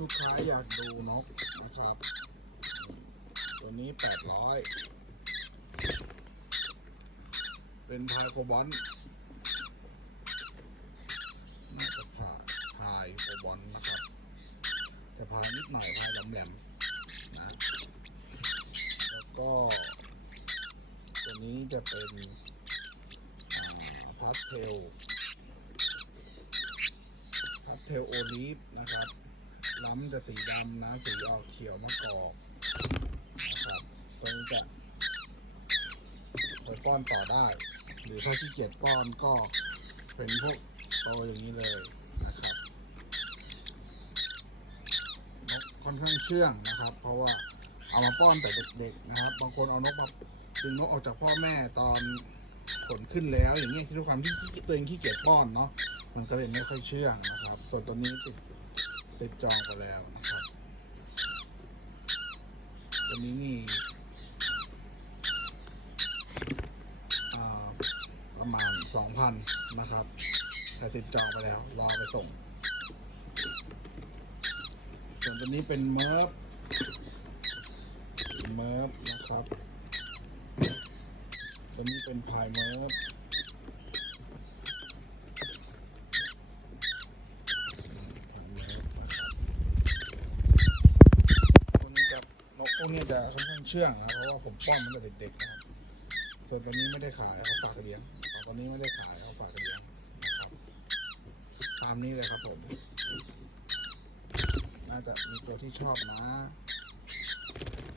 ลูกค้าอยากดูนกนะครับ ตัวนี้แปดร้อยเป็นพายโคบอลน่าจะพายพายโคบอลนะครับแต่พายนิดหน่อยพายแหลมๆนะ แล้วก็ ตัวนี้จะเป็นพาสเทลพาสเทลโอลีฟนะครับ ล้ำจะสีดำนะสีออกเขียวมะกอกนะครับตัวนี้จะไปป้อนต่อได้ หรือถ้าที่เกียจป้อนก็เป็นพวกโตอย่างนี้เลยนะครับนกค่อนข้างเชื่องนะครับ เพราะว่าเอามาป้อนแต่เด็กๆนะครับ บางคนเอานกมาดึงนกออกจากพ่อแม่ตอนขนขึ้นแล้วอย่างเงี้ยที่ด้วยความที่ตัวเองขี้เกียจป้อนเนาะมันก็เลยไม่ค่อยเชื่องนะครับ ส่วนตัวนี้ติด ติดจองไปแล้วนะครับวันนี้นี่ประมาณสองพันนะครับแต่ติดจองไปแล้ว รอไปส่ง ส่วนตัวนี้เป็นเมิร์ฟเมิร์ฟนะครับตัวนี้เป็นพายเมิร์ฟ พวกนี้จะนก พวกนี้จะค่อนข้างเชื่องนะเพราะว่าผมป้อนมันตั้งแต่เด็กๆนะครับส่วนตัวนี้ไม่ได้ขายเขาฝากเลี้ยงสองตัวนี้ไม่ได้ขายเขาฝากเลี้ยงตามนี้เลยครับผม น่าจะมีตัวที่ชอบนะ